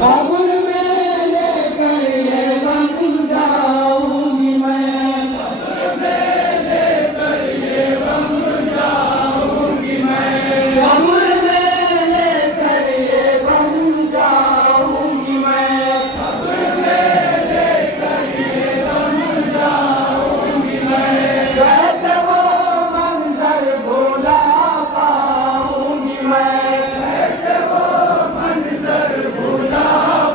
कब्र में लेकर ये बन जाऊंगी मैं कब्र में लेकर ये बन जाऊंगी मैं कब्र में लेकर ये बन जाऊंगी मैं कब्र में लेकर ये बन जाऊंगी मैं कैसे वो मंजर भुला पाऊंगी मैं कैसे वो मंजर भुला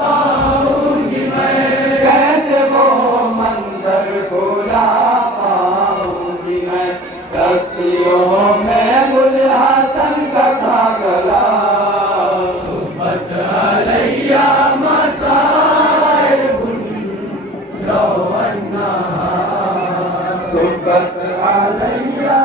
पाऊंगी मैं कैसे वो मंजर भुला पाऊंगी मैं रस्सियों में गुल हसन का था गला सुबत अलैया मसाइबुन लौ अन्नहा सुबत अलैया